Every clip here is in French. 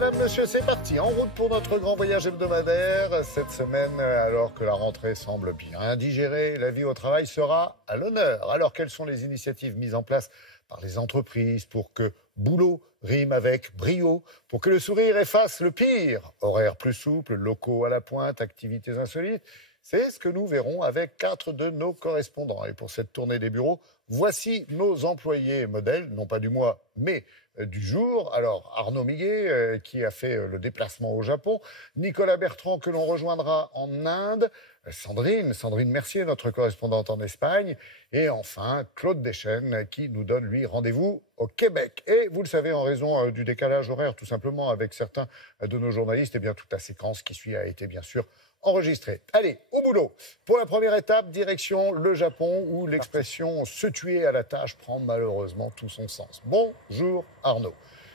Madame, monsieur, c'est parti. En route pour notre grand voyage hebdomadaire. Cette semaine, alors que la rentrée semble bien digérée, la vie au travail sera à l'honneur. Alors, quelles sont les initiatives mises en place par les entreprises pour que boulot rime avec brio, pour que le sourire efface le pire? Horaires plus souples, locaux à la pointe, activités insolites. C'est ce que nous verrons avec 4 de nos correspondants. Et pour cette tournée des bureaux, voici nos employés modèles, non pas du mois, mais du jour. Alors, Arnaud Miguet, qui a fait le déplacement au Japon, Nicolas Bertrand, que l'on rejoindra en Inde, Sandrine Mercier, notre correspondante en Espagne, et enfin Claude Deschênes, qui nous donne, lui, rendez-vous au Québec. Et vous le savez, en raison du décalage horaire, tout simplement, avec certains de nos journalistes, eh bien, toute la séquence qui suit a été, bien sûr, enregistré. Allez, au boulot. Pour la première étape, direction le Japon, où l'expression « se tuer à la tâche » prend malheureusement tout son sens. Bonjour Arnaud.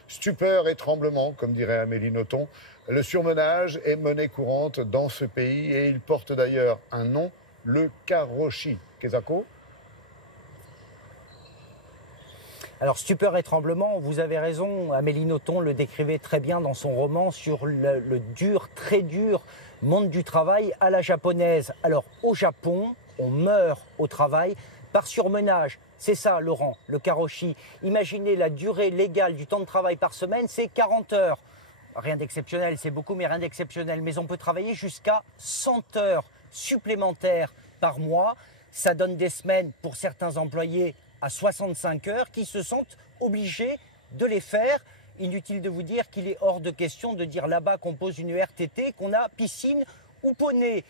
Stupeur et tremblement, comme dirait Amélie Nothomb. Le surmenage est monnaie courante dans ce pays et il porte d'ailleurs un nom, le karoshi. Kezako? Alors, stupeur et tremblement, vous avez raison, Amélie Nothomb le décrivait très bien dans son roman sur le dur, très dur monde du travail à la japonaise. Alors, au Japon, on meurt au travail par surmenage. C'est ça, Laurent, le karoshi. Imaginez la durée légale du temps de travail par semaine, c'est 40 heures. Rien d'exceptionnel, c'est beaucoup, mais rien d'exceptionnel. Mais on peut travailler jusqu'à 100 heures supplémentaires par mois. Ça donne des semaines pour certains employés à 65 heures qui se sentent obligés de les faire. Inutile de vous dire qu'il est hors de question de dire là-bas qu'on pose une RTT, qu'on a piscine ou poney.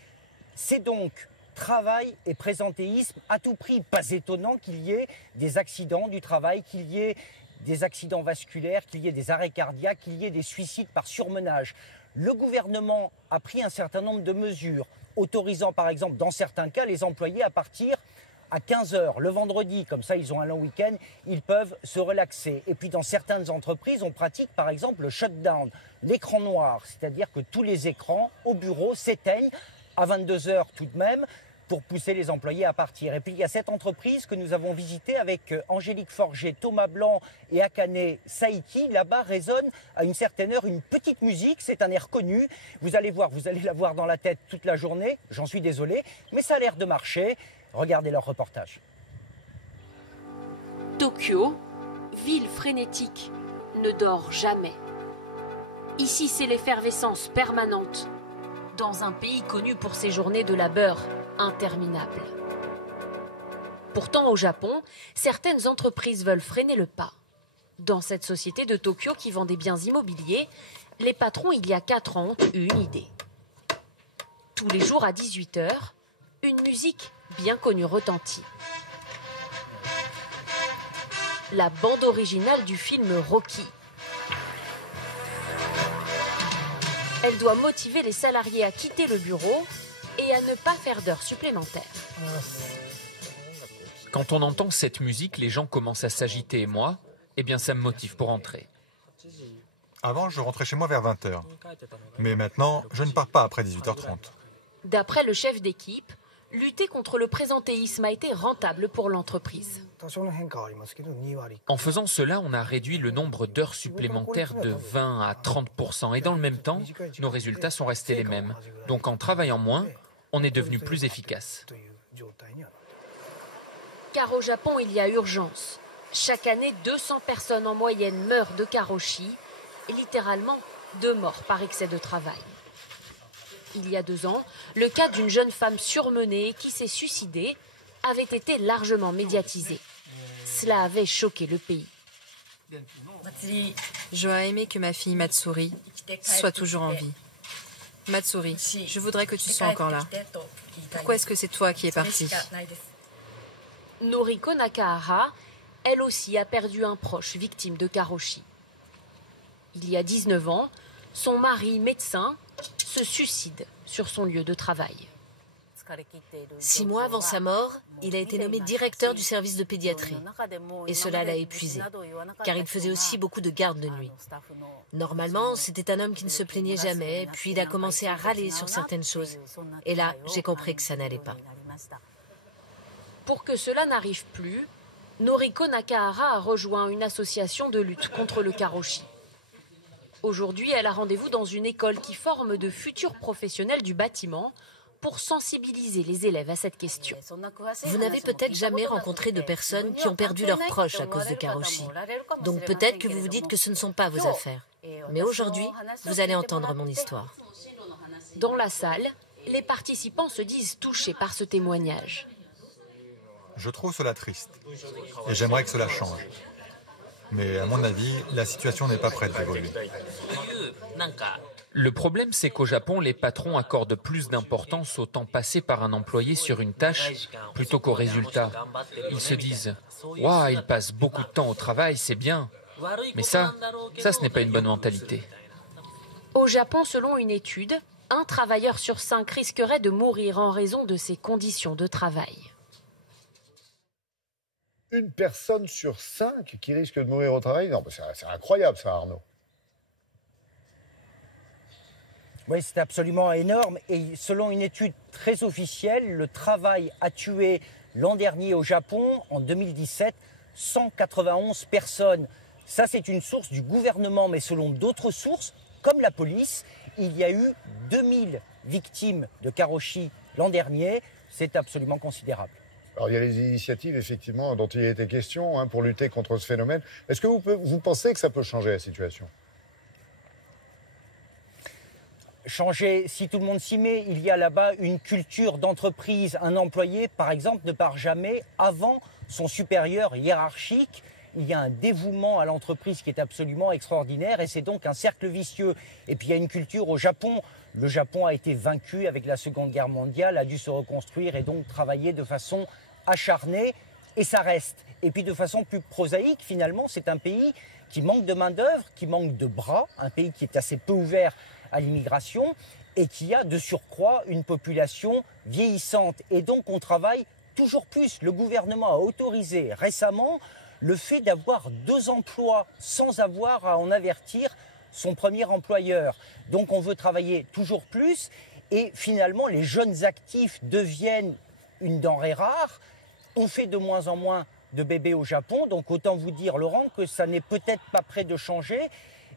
C'est donc travail et présentéisme à tout prix. Pas étonnant qu'il y ait des accidents du travail, qu'il y ait des accidents vasculaires, qu'il y ait des arrêts cardiaques, qu'il y ait des suicides par surmenage. Le gouvernement a pris un certain nombre de mesures, autorisant par exemple dans certains cas les employés à partir à 15 heures le vendredi, comme ça ils ont un long week-end, ils peuvent se relaxer. Et puis dans certaines entreprises, on pratique par exemple le shutdown, l'écran noir, c'est-à-dire que tous les écrans au bureau s'éteignent à 22 heures tout de même pour pousser les employés à partir. Et puis il y a cette entreprise que nous avons visitée avec Angélique Forget, Thomas Blanc et Akane Saiki. Là-bas résonne à une certaine heure une petite musique, c'est un air connu. Vous allez voir, vous allez l'avoir dans la tête toute la journée, j'en suis désolé, mais ça a l'air de marcher. Regardez leur reportage. Tokyo, ville frénétique, ne dort jamais. Ici, c'est l'effervescence permanente, dans un pays connu pour ses journées de labeur interminables. Pourtant, au Japon, certaines entreprises veulent freiner le pas. Dans cette société de Tokyo qui vend des biens immobiliers, les patrons, il y a 4 ans, ont eu une idée. Tous les jours à 18 h, une musique bien connue retentit. La bande originale du film Rocky. Elle doit motiver les salariés à quitter le bureau et à ne pas faire d'heures supplémentaires. Quand on entend cette musique, les gens commencent à s'agiter et moi, eh bien ça me motive pour entrer. Avant, je rentrais chez moi vers 20 h. Mais maintenant, je ne pars pas après 18h30. D'après le chef d'équipe, lutter contre le présentéisme a été rentable pour l'entreprise. En faisant cela, on a réduit le nombre d'heures supplémentaires de 20 à 30%. Et dans le même temps, nos résultats sont restés les mêmes. Donc en travaillant moins, on est devenu plus efficace. Car au Japon, il y a urgence. Chaque année, 200 personnes en moyenne meurent de karoshi, et littéralement 2 morts par excès de travail. Il y a 2 ans, le cas d'une jeune femme surmenée qui s'est suicidée avait été largement médiatisé. Cela avait choqué le pays. J'aurais aimé que ma fille Matsuri soit toujours en vie. Matsuri, je voudrais que tu sois encore là. Pourquoi est-ce que c'est toi qui es partie? Noriko Nakahara, elle aussi a perdu un proche victime de karoshi. Il y a 19 ans, son mari, médecin, se suicide sur son lieu de travail. 6 mois avant sa mort, il a été nommé directeur du service de pédiatrie. Et cela l'a épuisé, car il faisait aussi beaucoup de garde de nuit. Normalement, c'était un homme qui ne se plaignait jamais, puis il a commencé à râler sur certaines choses. Et là, j'ai compris que ça n'allait pas. Pour que cela n'arrive plus, Noriko Nakahara a rejoint une association de lutte contre le karoshi. Aujourd'hui, elle a rendez-vous dans une école qui forme de futurs professionnels du bâtiment pour sensibiliser les élèves à cette question. Vous n'avez peut-être jamais rencontré de personnes qui ont perdu leurs proches à cause de karoshi. Donc peut-être que vous vous dites que ce ne sont pas vos affaires. Mais aujourd'hui, vous allez entendre mon histoire. Dans la salle, les participants se disent touchés par ce témoignage. Je trouve cela triste et j'aimerais que cela change. Mais à mon avis, la situation n'est pas prête d'évoluer. Le problème, c'est qu'au Japon, les patrons accordent plus d'importance au temps passé par un employé sur une tâche plutôt qu'au résultat. Ils se disent « Waouh, il passe beaucoup de temps au travail, c'est bien ». Mais ça, ce n'est pas une bonne mentalité. Au Japon, selon une étude, un travailleur sur 5 risquerait de mourir en raison de ses conditions de travail. Une personne sur 5 qui risque de mourir au travail? Non, c'est incroyable ça, Arnaud. Oui, c'est absolument énorme. Et selon une étude très officielle, le travail a tué l'an dernier au Japon, en 2017, 191 personnes. Ça, c'est une source du gouvernement, mais selon d'autres sources, comme la police, il y a eu 2000 victimes de karoshi l'an dernier. C'est absolument considérable. Alors, il y a les initiatives, effectivement, dont il a été question pour lutter contre ce phénomène. Est-ce que vous pensez que ça peut changer la situation? Changer, si tout le monde s'y met, il y a là-bas une culture d'entreprise. Un employé, par exemple, ne part jamais avant son supérieur hiérarchique. Il y a un dévouement à l'entreprise qui est absolument extraordinaire et c'est donc un cercle vicieux. Et puis il y a une culture au Japon. Le Japon a été vaincu avec la Seconde Guerre mondiale, a dû se reconstruire et donc travailler de façon acharnée et ça reste. Et puis de façon plus prosaïque, finalement, c'est un pays qui manque de main-d'œuvre, qui manque de bras, un pays qui est assez peu ouvert à l'immigration et qui a de surcroît une population vieillissante. Et donc on travaille toujours plus. Le gouvernement a autorisé récemment le fait d'avoir 2 emplois sans avoir à en avertir son premier employeur. Donc on veut travailler toujours plus et finalement les jeunes actifs deviennent une denrée rare. On fait de moins en moins de bébés au Japon, donc autant vous dire, Laurent, que ça n'est peut-être pas près de changer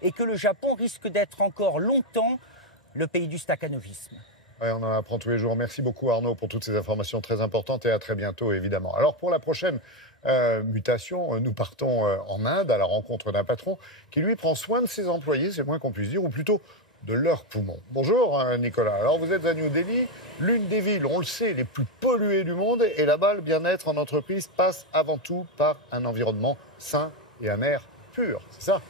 et que le Japon risque d'être encore longtemps le pays du stakhanovisme. Ouais, on en apprend tous les jours. Merci beaucoup Arnaud pour toutes ces informations très importantes et à très bientôt évidemment. Alors pour la prochaine mutation, nous partons en Inde à la rencontre d'un patron qui lui prend soin de ses employés, c'est le moins qu'on puisse dire, ou plutôt de leurs poumons. Bonjour Nicolas, alors vous êtes à New Delhi, l'une des villes, on le sait, les plus polluées du monde et là-bas le bien-être en entreprise passe avant tout par un environnement sain et un air pur, c'est ça ?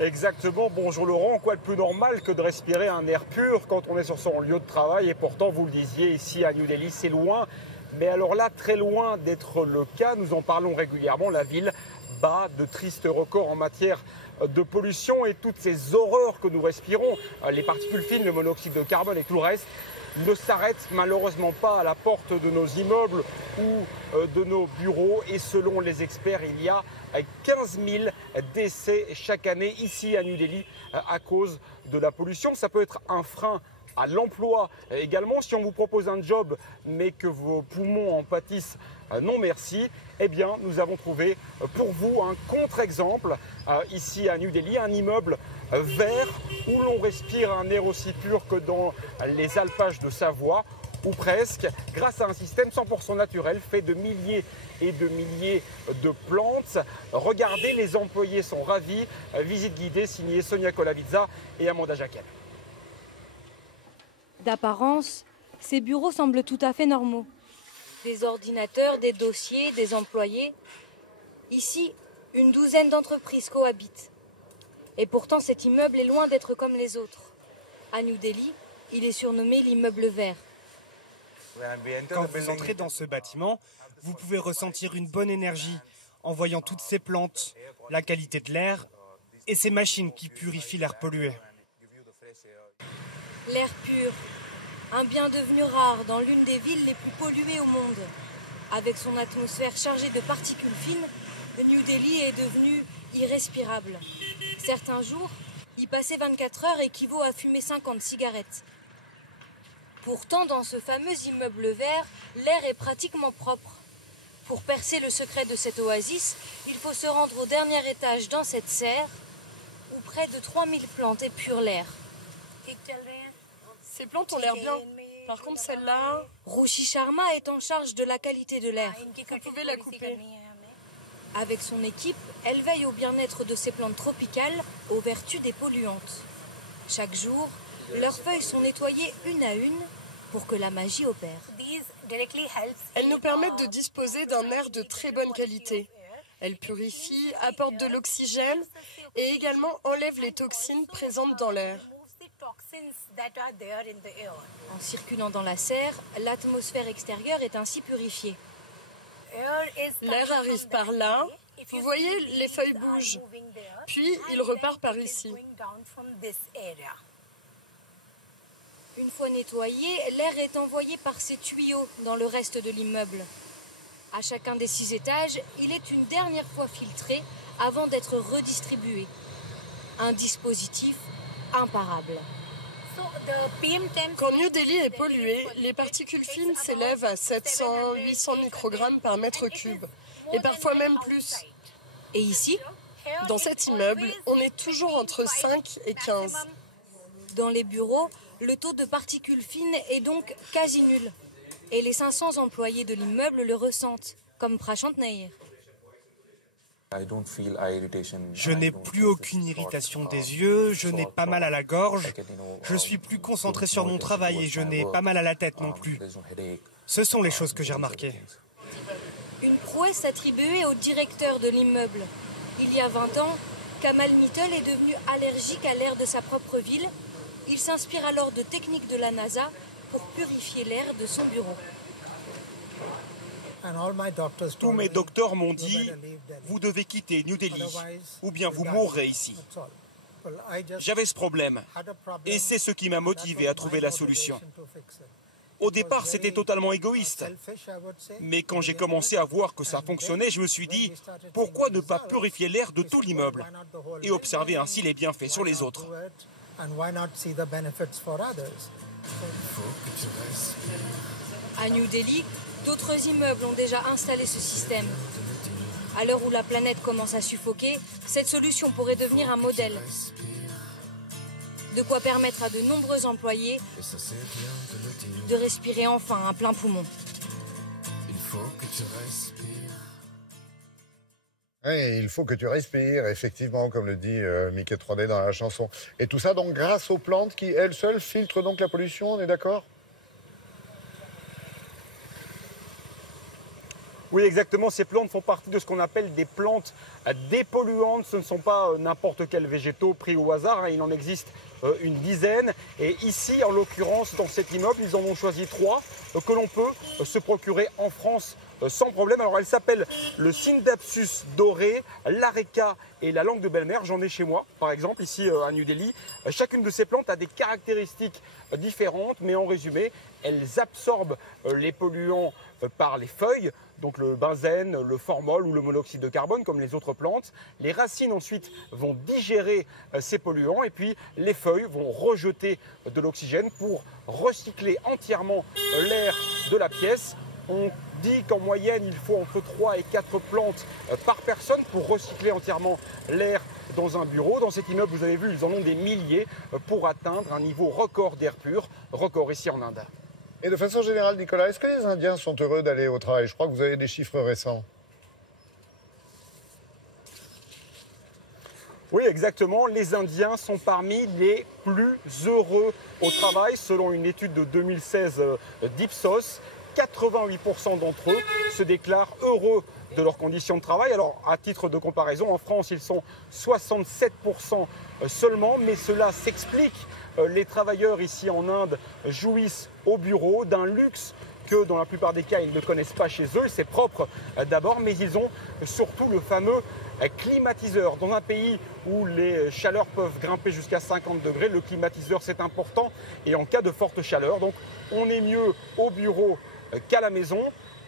Exactement, bonjour Laurent, quoi de plus normal que de respirer un air pur quand on est sur son lieu de travail et pourtant vous le disiez ici à New Delhi c'est loin, mais alors là très loin d'être le cas, nous en parlons régulièrement, la ville bat de tristes records en matière de pollution et toutes ces horreurs que nous respirons, les particules fines, le monoxyde de carbone et tout le reste, ne s'arrêtent malheureusement pas à la porte de nos immeubles ou de nos bureaux et selon les experts il y a 15 000 décès chaque année ici à New Delhi à cause de la pollution. Ça peut être un frein à l'emploi également. Si on vous propose un job mais que vos poumons en pâtissent, non merci, eh bien nous avons trouvé pour vous un contre-exemple ici à New Delhi, un immeuble vert où l'on respire un air aussi pur que dans les alpages de Savoie, ou presque, grâce à un système 100% naturel fait de milliers et de milliers de plantes. Regardez, les employés sont ravis. Visite guidée signée Sonia Colavizza et Amanda Jacquel. D'apparence, ces bureaux semblent tout à fait normaux. Des ordinateurs, des dossiers, des employés. Ici, une douzaine d'entreprises cohabitent. Et pourtant, cet immeuble est loin d'être comme les autres. À New Delhi, il est surnommé l'immeuble vert. Quand vous entrez dans ce bâtiment, vous pouvez ressentir une bonne énergie en voyant toutes ces plantes, la qualité de l'air et ces machines qui purifient l'air pollué. L'air pur, un bien devenu rare dans l'une des villes les plus polluées au monde. Avec son atmosphère chargée de particules fines, New Delhi est devenu irrespirable. Certains jours, y passer 24 heures équivaut à fumer 50 cigarettes. Pourtant, dans ce fameux immeuble vert, l'air est pratiquement propre. Pour percer le secret de cette oasis, il faut se rendre au dernier étage dans cette serre où près de 3000 plantes épurent l'air. Ces plantes ont l'air bien. Par contre, celle-là... Roshi Sharma est en charge de la qualité de l'air. Vous pouvez la couper. Avec son équipe, elle veille au bien-être de ces plantes tropicales aux vertus dépolluantes. Chaque jour, leurs feuilles sont nettoyées une à une pour que la magie opère. Elles nous permettent de disposer d'un air de très bonne qualité. Elles purifient, apportent de l'oxygène et également enlèvent les toxines présentes dans l'air. En circulant dans la serre, l'atmosphère extérieure est ainsi purifiée. L'air arrive par là. Vous voyez, les feuilles bougent. Puis, il repart par ici. Une fois nettoyé, l'air est envoyé par ces tuyaux dans le reste de l'immeuble. À chacun des 6 étages, il est une dernière fois filtré avant d'être redistribué. Un dispositif imparable. Quand New Delhi est pollué, les particules fines s'élèvent à 700-800 microgrammes par mètre cube, et parfois même plus. Et ici, dans cet immeuble, on est toujours entre 5 et 15. Dans les bureaux, le taux de particules fines est donc quasi nul. Et les 500 employés de l'immeuble le ressentent, comme Prashant Nair. Je n'ai plus aucune irritation des yeux, je n'ai pas mal à la gorge, je suis plus concentré sur mon travail et je n'ai pas mal à la tête non plus. Ce sont les choses que j'ai remarquées. Une prouesse attribuée au directeur de l'immeuble. Il y a 20 ans, Kamal Mittal est devenu allergique à l'air de sa propre ville. Il s'inspire alors de techniques de la NASA pour purifier l'air de son bureau. Tous mes docteurs m'ont dit, vous devez quitter New Delhi, ou bien vous mourrez ici. J'avais ce problème, et c'est ce qui m'a motivé à trouver la solution. Au départ, c'était totalement égoïste, mais quand j'ai commencé à voir que ça fonctionnait, je me suis dit, pourquoi ne pas purifier l'air de tout l'immeuble et observer ainsi les bienfaits sur les autres. À New Delhi, d'autres immeubles ont déjà installé ce système. À l'heure où la planète commence à suffoquer, cette solution pourrait devenir un modèle. De quoi permettre à de nombreux employés de respirer enfin à plein poumon. Oui, il faut que tu respires, effectivement, comme le dit Mickey 3D dans la chanson. Et tout ça, donc, grâce aux plantes qui, elles seules, filtrent donc la pollution, on est d'accord ? Oui, exactement. Ces plantes font partie de ce qu'on appelle des plantes dépolluantes. Ce ne sont pas n'importe quels végétaux pris au hasard. Il en existe une dizaine. Et ici, en l'occurrence, dans cet immeuble, ils en ont choisi 3 que l'on peut se procurer en France sans problème. Alors, elles s'appellent le Scindapsus doré, l'areca et la langue de belle-mère. J'en ai chez moi, par exemple, ici à New Delhi. Chacune de ces plantes a des caractéristiques différentes, mais en résumé, elles absorbent les polluants par les feuilles, donc le benzène, le formol ou le monoxyde de carbone comme les autres plantes. Les racines ensuite vont digérer ces polluants et puis les feuilles vont rejeter de l'oxygène pour recycler entièrement l'air de la pièce. On dit qu'en moyenne, il faut entre 3 et 4 plantes par personne pour recycler entièrement l'air dans un bureau. Dans cet immeuble, vous avez vu, ils en ont des milliers pour atteindre un niveau record d'air pur, record ici en Inde. Et de façon générale, Nicolas, est-ce que les Indiens sont heureux d'aller au travail? Je crois que vous avez des chiffres récents. Oui, exactement. Les Indiens sont parmi les plus heureux au travail, selon une étude de 2016 d'Ipsos. 88% d'entre eux se déclarent heureux de leurs conditions de travail. Alors, à titre de comparaison, en France, ils sont 67% seulement, mais cela s'explique. Les travailleurs ici en Inde jouissent au bureau d'un luxe que dans la plupart des cas, ils ne connaissent pas chez eux. C'est propre d'abord, mais ils ont surtout le fameux climatiseur. Dans un pays où les chaleurs peuvent grimper jusqu'à 50 degrés, le climatiseur, c'est important. Et en cas de forte chaleur, donc on est mieux au bureau qu'à la maison.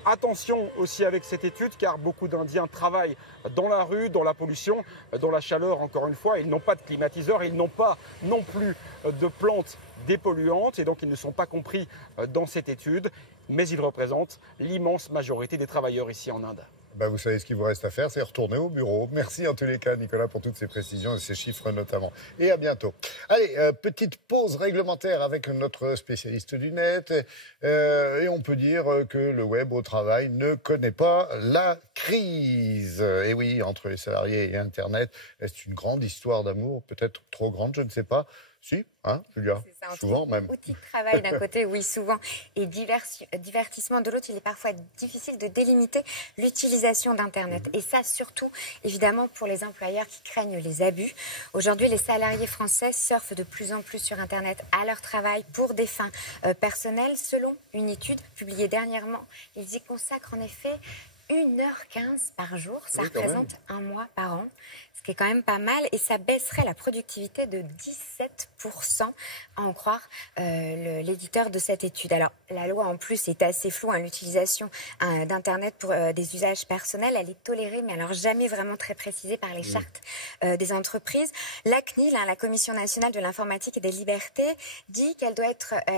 Attention aussi avec cette étude, car beaucoup d'Indiens travaillent dans la rue, dans la pollution, dans la chaleur, encore une fois. Ils n'ont pas de climatiseur, ils n'ont pas non plus de plantes dépolluantes et donc ils ne sont pas compris dans cette étude, mais ils représentent l'immense majorité des travailleurs ici en Inde. Vous savez ce qu'il vous reste à faire, c'est retourner au bureau. Merci en tous les cas, Nicolas, pour toutes ces précisions et ces chiffres notamment. Et à bientôt. Allez, petite pause réglementaire avec notre spécialiste du net. Et on peut dire que le web au travail ne connaît pas la crise. Et oui, entre les salariés et Internet, c'est une grande histoire d'amour, peut-être trop grande, je ne sais pas. Si, hein, Julia, ça, souvent même. Outil de travail d'un côté, oui, souvent, et divertissement de l'autre, il est parfois difficile de délimiter l'utilisation d'Internet. Et ça, surtout, évidemment, pour les employeurs qui craignent les abus. Aujourd'hui, les salariés français surfent de plus en plus sur Internet à leur travail pour des fins personnelles. Selon une étude publiée dernièrement, ils y consacrent en effet 1h15 par jour. Ça représente un mois par an. Ce qui est quand même pas mal, et ça baisserait la productivité de 17%, à en croire l'éditeur de cette étude. Alors, la loi, en plus, est assez floue. L'utilisation d'Internet pour des usages personnels, elle est tolérée, mais alors jamais vraiment très précisée par les chartes des entreprises. La CNIL, la Commission nationale de l'informatique et des libertés, dit qu'elle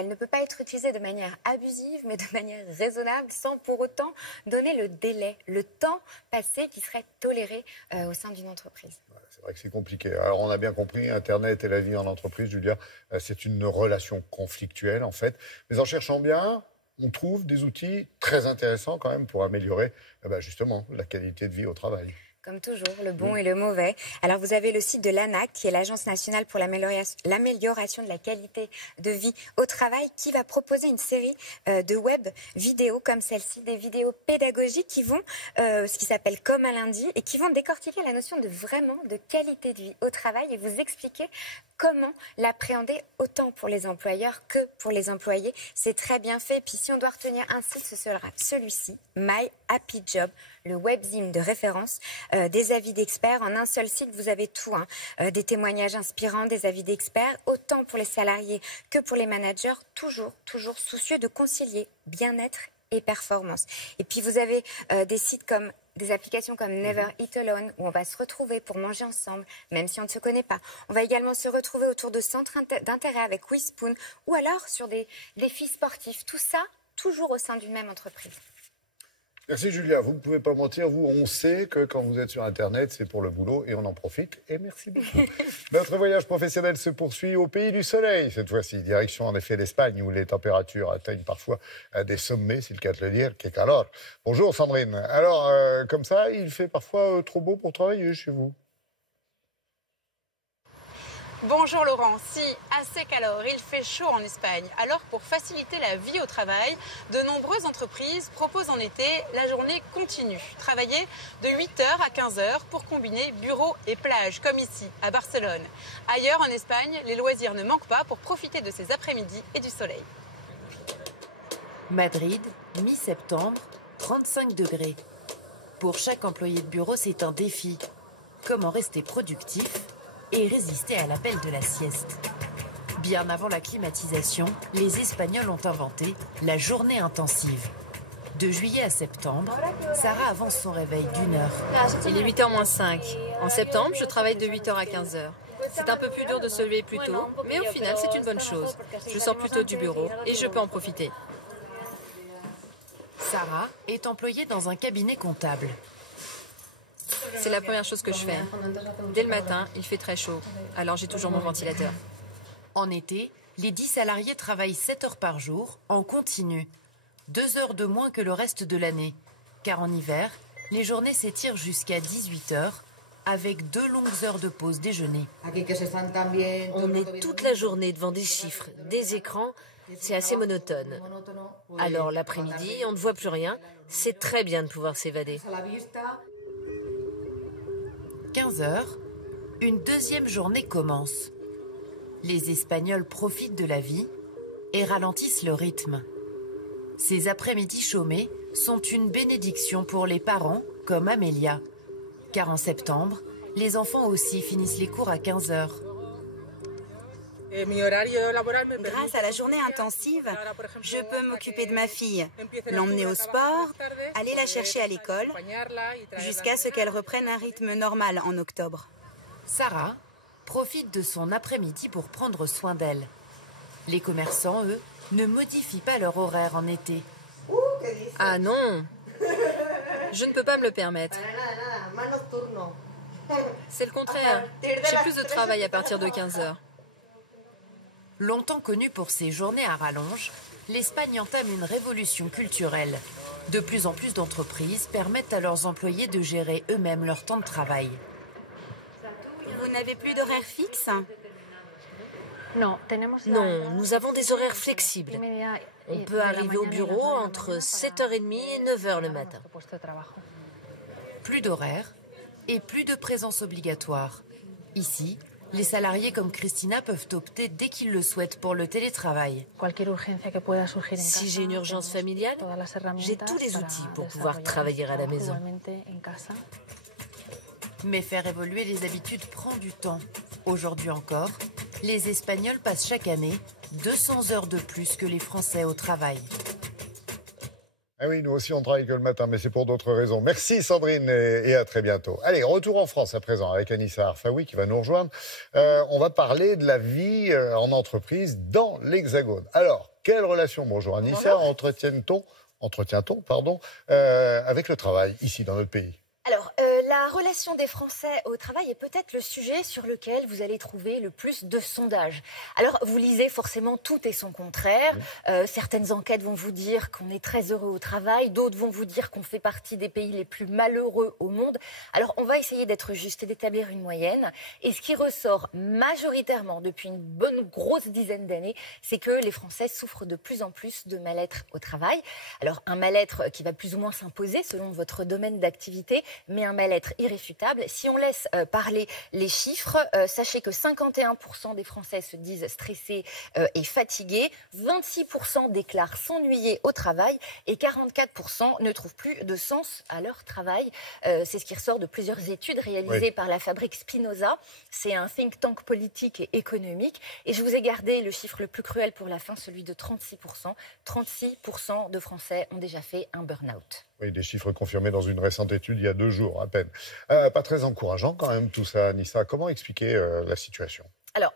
ne peut pas être utilisée de manière abusive, mais de manière raisonnable, sans pour autant donner le délai, le temps passé qui serait toléré au sein d'une entreprise. C'est vrai que c'est compliqué. Alors, on a bien compris, Internet et la vie en entreprise, Julia, c'est une relation conflictuelle, en fait. Mais en cherchant bien, on trouve des outils très intéressants quand même pour améliorer, justement, la qualité de vie au travail. Comme toujours, le bon et le mauvais. Alors, vous avez le site de l'ANAC, qui est l'Agence nationale pour l'amélioration de la qualité de vie au travail, qui va proposer une série de web vidéos comme celle-ci, des vidéos pédagogiques qui vont, ce qui s'appelle Comme un lundi, et qui vont décortiquer la notion de qualité de vie au travail et vous expliquer comment l'appréhender autant pour les employeurs que pour les employés. C'est très bien fait. Puis si on doit retenir un site, ce sera celui-ci, My Happy Job, le webzine de référence, des avis d'experts. En un seul site, vous avez tout, des témoignages inspirants, des avis d'experts, autant pour les salariés que pour les managers, toujours soucieux de concilier bien-être et performance. Et puis vous avez des applications comme Never Eat Alone, où on va se retrouver pour manger ensemble, même si on ne se connaît pas. On va également se retrouver autour de centres d'intérêt avec Whispoon, ou alors sur des défis sportifs. Tout ça, toujours au sein d'une même entreprise. Merci Julia, vous ne pouvez pas mentir, vous, on sait que quand vous êtes sur Internet, c'est pour le boulot et on en profite. Et merci beaucoup. Notre voyage professionnel se poursuit au pays du soleil, cette fois-ci. Direction en effet l'Espagne, où les températures atteignent parfois des sommets, c'est le cas de le dire. Que calor. Bonjour Sandrine. Alors, comme ça, il fait parfois trop beau pour travailler chez vous? Bonjour Laurent, si, assez calor, il fait chaud en Espagne. Alors pour faciliter la vie au travail, de nombreuses entreprises proposent en été la journée continue. Travailler de 8h à 15h pour combiner bureau et plage, comme ici, à Barcelone. Ailleurs en Espagne, les loisirs ne manquent pas pour profiter de ces après-midi et du soleil. Madrid, mi-septembre, 35 degrés. Pour chaque employé de bureau, c'est un défi. Comment rester productif et résister à l'appel de la sieste. Bien avant la climatisation, les Espagnols ont inventé la journée intensive. De juillet à septembre, Sarah avance son réveil d'1 heure. Il est 8h moins 5. En septembre, je travaille de 8h à 15h. C'est un peu plus dur de se lever plus tôt, mais au final, c'est une bonne chose. Je sors plus tôt du bureau et je peux en profiter. Sarah est employée dans un cabinet comptable. C'est la première chose que je fais. Dès le matin, il fait très chaud, alors j'ai toujours mon ventilateur. En été, les 10 salariés travaillent 7 heures par jour, en continu. 2 heures de moins que le reste de l'année. Car en hiver, les journées s'étirent jusqu'à 18 heures, avec 2 longues heures de pause déjeuner. On est toute la journée devant des chiffres, des écrans, c'est assez monotone. Alors l'après-midi, on ne voit plus rien, c'est très bien de pouvoir s'évader. 15 heures, une deuxième journée commence. Les Espagnols profitent de la vie et ralentissent le rythme. Ces après-midi chômés sont une bénédiction pour les parents comme Amélia. Car en septembre, les enfants aussi finissent les cours à 15 heures. Grâce à la journée intensive, je peux m'occuper de ma fille, l'emmener au sport, aller la chercher à l'école, jusqu'à ce qu'elle reprenne un rythme normal en octobre. Sarah profite de son après-midi pour prendre soin d'elle. Les commerçants, eux, ne modifient pas leur horaire en été. Ah non, je ne peux pas me le permettre. C'est le contraire. J'ai plus de travail à partir de 15 heures. Longtemps connue pour ses journées à rallonge, l'Espagne entame une révolution culturelle. De plus en plus d'entreprises permettent à leurs employés de gérer eux-mêmes leur temps de travail. Vous n'avez plus d'horaire fixe ? Non, nous avons des horaires flexibles. On peut arriver au bureau entre 7h30 et 9h le matin. Plus d'horaire et plus de présence obligatoire. Ici, les salariés comme Christina peuvent opter dès qu'ils le souhaitent pour le télétravail. Si j'ai une urgence familiale, j'ai tous les outils pour pouvoir travailler à la maison. Mais faire évoluer les habitudes prend du temps. Aujourd'hui encore, les Espagnols passent chaque année 200 heures de plus que les Français au travail. Ah oui, nous aussi on travaille que le matin, mais c'est pour d'autres raisons. Merci Sandrine et à très bientôt. Allez, retour en France à présent avec Anissa Arfaoui qui va nous rejoindre. On va parler de la vie en entreprise dans l'Hexagone. Alors, quelle relation, bonjour Anissa, entretient-on avec le travail ici dans notre pays ? Alors, la relation des Français au travail est peut-être le sujet sur lequel vous allez trouver le plus de sondages. Alors, vous lisez forcément tout et son contraire. Certaines enquêtes vont vous dire qu'on est très heureux au travail, d'autres vont vous dire qu'on fait partie des pays les plus malheureux au monde. Alors, on va essayer d'être juste et d'établir une moyenne. Et ce qui ressort majoritairement depuis une bonne grosse dizaine d'années, c'est que les Français souffrent de plus en plus de mal-être au travail. Alors, un mal-être qui va plus ou moins s'imposer selon votre domaine d'activité, mais un mal-être irréfutable. Si on laisse parler les chiffres, sachez que 51% des Français se disent stressés et fatigués, 26% déclarent s'ennuyer au travail et 44% ne trouvent plus de sens à leur travail. C'est ce qui ressort de plusieurs études réalisées par la fabrique Spinoza. C'est un think tank politique et économique. Et je vous ai gardé le chiffre le plus cruel pour la fin, celui de 36%. 36% de Français ont déjà fait un burn-out. Oui, des chiffres confirmés dans une récente étude il y a 2 jours à peine. Pas très encourageant quand même tout ça, Anissa. Comment expliquer la situation ? Alors,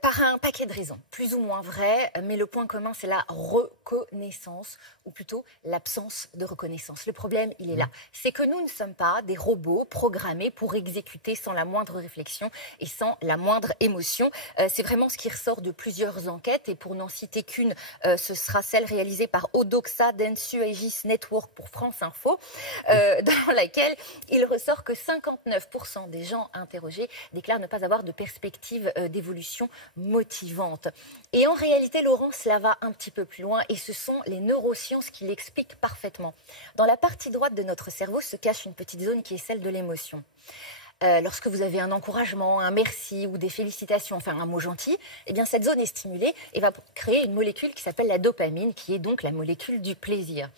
par un paquet de raisons, plus ou moins vraies, mais le point commun, c'est la reconnaissance, ou plutôt l'absence de reconnaissance. Le problème, il est là. C'est que nous ne sommes pas des robots programmés pour exécuter sans la moindre réflexion et sans la moindre émotion. C'est vraiment ce qui ressort de plusieurs enquêtes, et pour n'en citer qu'une, ce sera celle réalisée par Odoxa Dentsu Aegis Network pour France Info, dans laquelle il ressort que 59% des gens interrogés déclarent ne pas avoir de perspective d'évolution motivante. Et en réalité, Laurent, cela va un petit peu plus loin et ce sont les neurosciences qui l'expliquent parfaitement. Dans la partie droite de notre cerveau se cache une petite zone qui est celle de l'émotion. Lorsque vous avez un encouragement, un merci ou des félicitations, enfin un mot gentil, eh bien cette zone est stimulée et va créer une molécule qui s'appelle la dopamine, qui est donc la molécule du plaisir.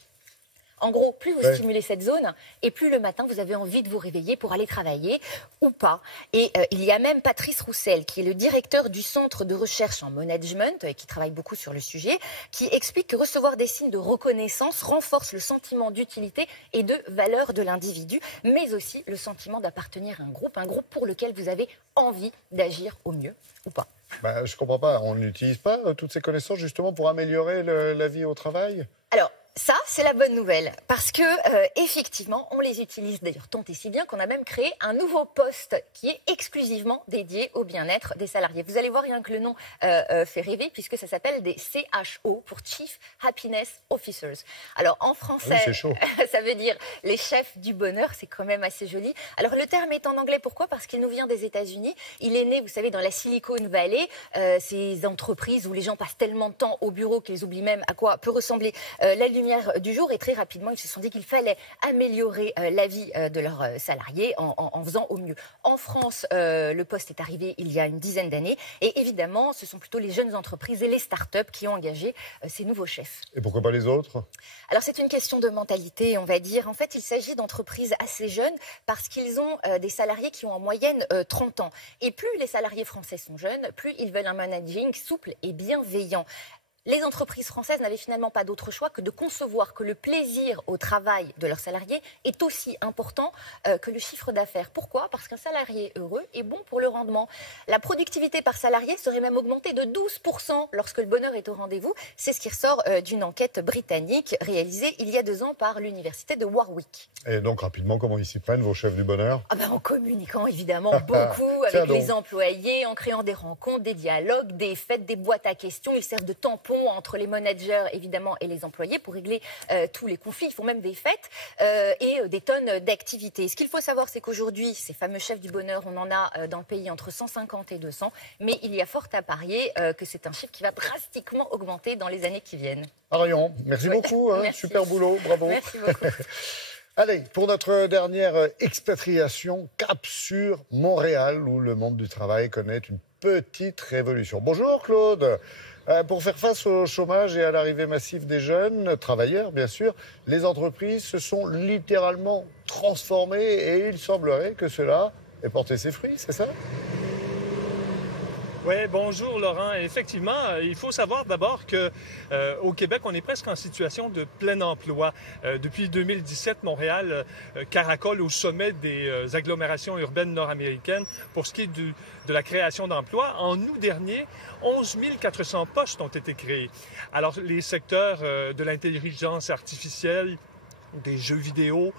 En gros, plus vous stimulez cette zone, et plus le matin, vous avez envie de vous réveiller pour aller travailler ou pas. Et il y a même Patrice Roussel, qui est le directeur du Centre de recherche en management, et qui travaille beaucoup sur le sujet, qui explique que recevoir des signes de reconnaissance renforce le sentiment d'utilité et de valeur de l'individu, mais aussi le sentiment d'appartenir à un groupe pour lequel vous avez envie d'agir au mieux ou pas. Je ne comprends pas. On n'utilise pas toutes ces connaissances justement pour améliorer la vie au travail ? Alors, ça, c'est la bonne nouvelle, parce que effectivement, on les utilise d'ailleurs tant et si bien qu'on a même créé un nouveau poste qui est exclusivement dédié au bien-être des salariés. Vous allez voir, rien que le nom fait rêver, puisque ça s'appelle des CHO, pour Chief Happiness Officers. Alors en français, ça veut dire les chefs du bonheur, c'est quand même assez joli. Alors le terme est en anglais, pourquoi ? Parce qu'il nous vient des États-Unis. Il est né, vous savez, dans la Silicon Valley, ces entreprises où les gens passent tellement de temps au bureau qu'ils oublient même à quoi peut ressembler la lumière du jour, et très rapidement ils se sont dit qu'il fallait améliorer la vie de leurs salariés en faisant au mieux. En France, le poste est arrivé il y a une dizaine d'années, et évidemment ce sont plutôt les jeunes entreprises et les start-up qui ont engagé ces nouveaux chefs. Et pourquoi pas les autres ? Alors c'est une question de mentalité, on va dire. En fait, il s'agit d'entreprises assez jeunes parce qu'ils ont des salariés qui ont en moyenne 30 ans. Et plus les salariés français sont jeunes, plus ils veulent un managing souple et bienveillant. Les entreprises françaises n'avaient finalement pas d'autre choix que de concevoir que le plaisir au travail de leurs salariés est aussi important que le chiffre d'affaires. Pourquoi? Parce qu'un salarié heureux est bon pour le rendement. La productivité par salarié serait même augmentée de 12% lorsque le bonheur est au rendez-vous. C'est ce qui ressort d'une enquête britannique réalisée il y a 2 ans par l'université de Warwick. Et donc, rapidement, comment ils s'y prennent, vos chefs du bonheur? En communiquant évidemment beaucoup avec les employés, en créant des rencontres, des dialogues, des fêtes, des boîtes à questions. Ils servent de tampons entre les managers, évidemment, et les employés pour régler tous les conflits. Ils font même des fêtes et des tonnes d'activités. Ce qu'il faut savoir, c'est qu'aujourd'hui, ces fameux chefs du bonheur, on en a dans le pays entre 150 et 200. Mais il y a fort à parier que c'est un chiffre qui va drastiquement augmenter dans les années qui viennent. Arion, merci beaucoup. Merci. Super boulot, bravo. Merci beaucoup. Allez, pour notre dernière expatriation, cap sur Montréal, où le monde du travail connaît une petite révolution. Bonjour Claude. Pour faire face au chômage et à l'arrivée massive des jeunes travailleurs, bien sûr, les entreprises se sont littéralement transformées et il semblerait que cela ait porté ses fruits, c'est ça ? Oui, bonjour Laurent. Effectivement, il faut savoir d'abord qu'au Québec, on est presque en situation de plein emploi. Depuis 2017, Montréal caracole au sommet des agglomérations urbaines nord-américaines pour ce qui est de la création d'emplois. En août dernier, 11 400 postes ont été créés. Alors, les secteurs de l'intelligence artificielle, des jeux vidéo,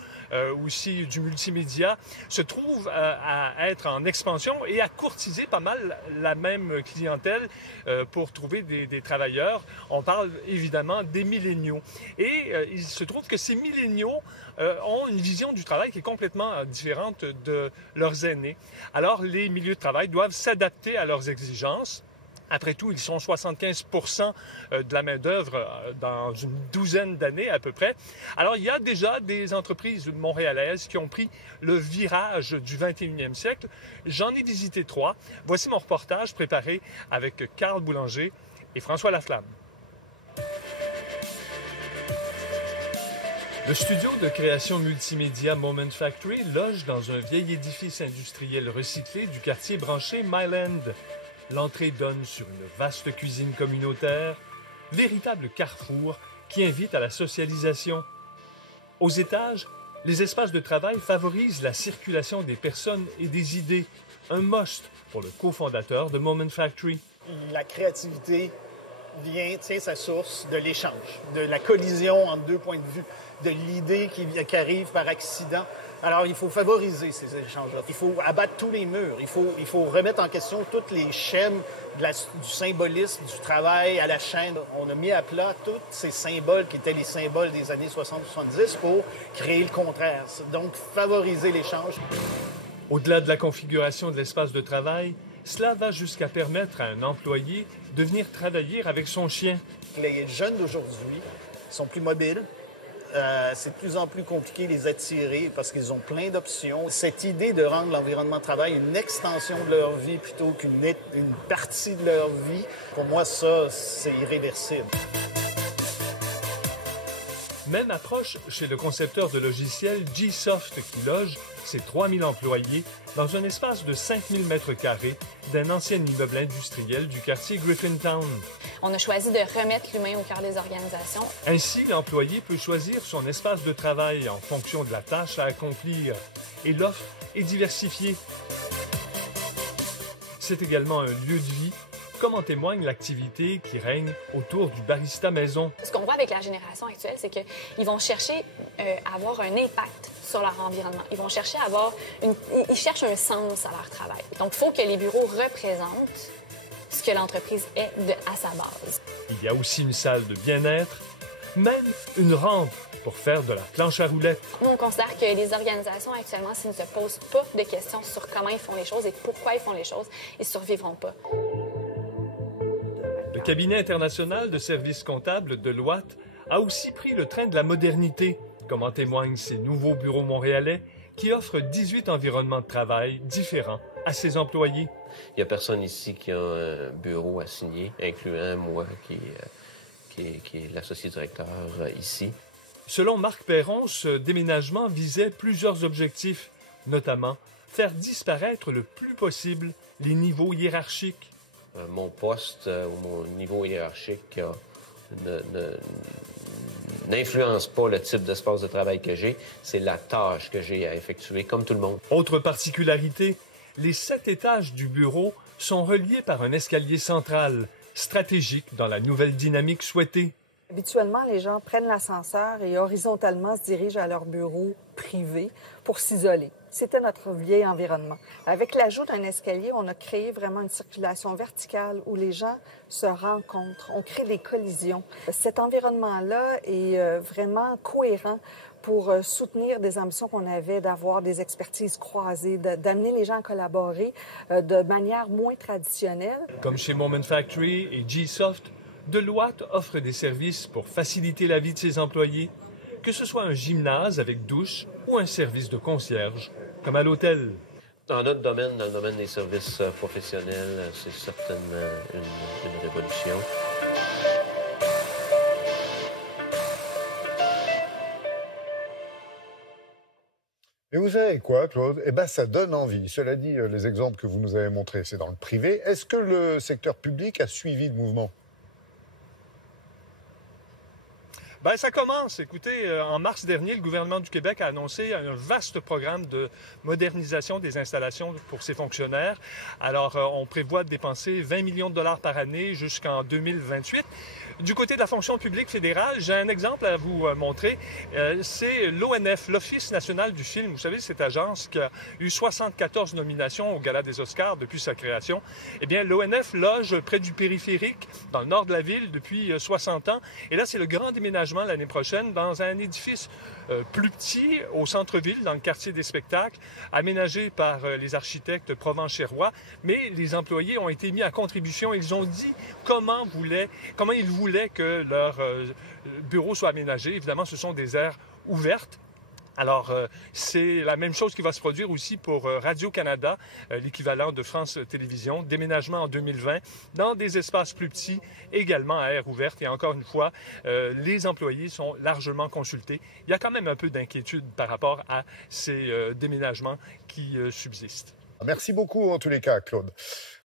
aussi du multimédia, se trouvent à être en expansion et à courtiser pas mal la même clientèle pour trouver des travailleurs. On parle évidemment des milléniaux. Et il se trouve que ces milléniaux ont une vision du travail qui est complètement différente de leurs aînés. Alors, les milieux de travail doivent s'adapter à leurs exigences. Après tout, ils sont 75% de la main-d'œuvre dans une douzaine d'années à peu près. Alors, il y a déjà des entreprises montréalaises qui ont pris le virage du 21e siècle. J'en ai visité 3. Voici mon reportage préparé avec Carl Boulanger et François Laflamme. Le studio de création multimédia Moment Factory loge dans un vieil édifice industriel recyclé du quartier branché Myland. L'entrée donne sur une vaste cuisine communautaire, véritable carrefour qui invite à la socialisation. Aux étages, les espaces de travail favorisent la circulation des personnes et des idées, un must pour le cofondateur de Moment Factory. La créativité tient sa source de l'échange, de la collision entre 2 points de vue, de l'idée qui arrive par accident. Alors, il faut favoriser ces échanges-là. Il faut abattre tous les murs. Il faut remettre en question toutes les chaînes du symbolisme, du travail à la chaîne. On a mis à plat tous ces symboles qui étaient les symboles des années 60-70 pour créer le contraire. Donc, favoriser l'échange. Au-delà de la configuration de l'espace de travail, cela va jusqu'à permettre à un employé de venir travailler avec son chien. Les jeunes d'aujourd'hui sont plus mobiles. C'est de plus en plus compliqué de les attirer parce qu'ils ont plein d'options. Cette idée de rendre l'environnement de travail une extension de leur vie plutôt qu'une partie de leur vie, pour moi, ça, c'est irréversible. Même approche chez le concepteur de logiciels G-Soft qui loge ses 3000 employés dans un espace de 5000 m² d'un ancien immeuble industriel du quartier Griffintown. On a choisi de remettre l'humain au cœur des organisations. Ainsi, l'employé peut choisir son espace de travail en fonction de la tâche à accomplir et l'offre est diversifiée. C'est également un lieu de vie, comme en témoigne l'activité qui règne autour du barista maison. Ce qu'on voit avec la génération actuelle, c'est qu'ils vont chercher à avoir un impact sur leur environnement. Ils vont chercher à avoir ils cherchent un sens à leur travail. Donc, il faut que les bureaux représentent ce que l'entreprise est à sa base. Il y a aussi une salle de bien-être, même une rampe pour faire de la planche à roulettes. Nous, on considère que les organisations actuellement, s'ils ne se posent pas de questions sur comment ils font les choses et pourquoi ils font les choses, ils ne survivront pas. Le cabinet international de services comptables Deloitte a aussi pris le train de la modernité, comme en témoignent ces nouveaux bureaux montréalais qui offrent 18 environnements de travail différents à ses employés. Il n'y a personne ici qui a un bureau à signer, incluant moi qui est l'associé directeur ici. Selon Marc Perron, ce déménagement visait plusieurs objectifs, notamment faire disparaître le plus possible les niveaux hiérarchiques. Mon poste ou mon niveau hiérarchique n'influence pas le type d'espace de travail que j'ai. C'est la tâche que j'ai à effectuer, comme tout le monde. Autre particularité, les 7 étages du bureau sont reliés par un escalier central, stratégique dans la nouvelle dynamique souhaitée. Habituellement, les gens prennent l'ascenseur et horizontalement se dirigent à leur bureau privé pour s'isoler. C'était notre vieil environnement. Avec l'ajout d'un escalier, on a créé vraiment une circulation verticale où les gens se rencontrent. On crée des collisions. Cet environnement-là est vraiment cohérent pour soutenir des ambitions qu'on avait d'avoir des expertises croisées, d'amener les gens à collaborer de manière moins traditionnelle. Comme chez Moment Factory et G-Soft, Deloitte offre des services pour faciliter la vie de ses employés, que ce soit un gymnase avec douche ou un service de concierge, comme à l'hôtel. Dans notre domaine, dans le domaine des services professionnels, c'est certainement une révolution. Et vous savez quoi, Claude? Eh bien, ça donne envie. Cela dit, les exemples que vous nous avez montrés, c'est dans le privé. Est-ce que le secteur public a suivi le mouvement? Ben, ça commence. Écoutez, en mars dernier, le gouvernement du Québec a annoncé un vaste programme de modernisation des installations pour ses fonctionnaires. Alors, on prévoit de dépenser 20 millions de dollars par année jusqu'en 2028. Du côté de la fonction publique fédérale, j'ai un exemple à vous montrer. C'est l'ONF, l'Office national du film. Vous savez, cette agence qui a eu 74 nominations au Gala des Oscars depuis sa création. Eh bien, l'ONF loge près du périphérique, dans le nord de la ville, depuis 60 ans. Et là, c'est le grand déménagement l'année prochaine dans un édifice plus petit au centre-ville, dans le quartier des spectacles, aménagé par les architectes Provence-Chérois. Mais les employés ont été mis à contribution. Ils ont dit comment ils voulaient que leur bureau soit aménagé. Évidemment, ce sont des aires ouvertes. Alors, c'est la même chose qui va se produire aussi pour Radio-Canada, l'équivalent de France Télévisions. Déménagement en 2020 dans des espaces plus petits, également à air ouverte. Et encore une fois, les employés sont largement consultés. Il y a quand même un peu d'inquiétude par rapport à ces déménagements qui subsistent. Merci beaucoup, en tous les cas, Claude.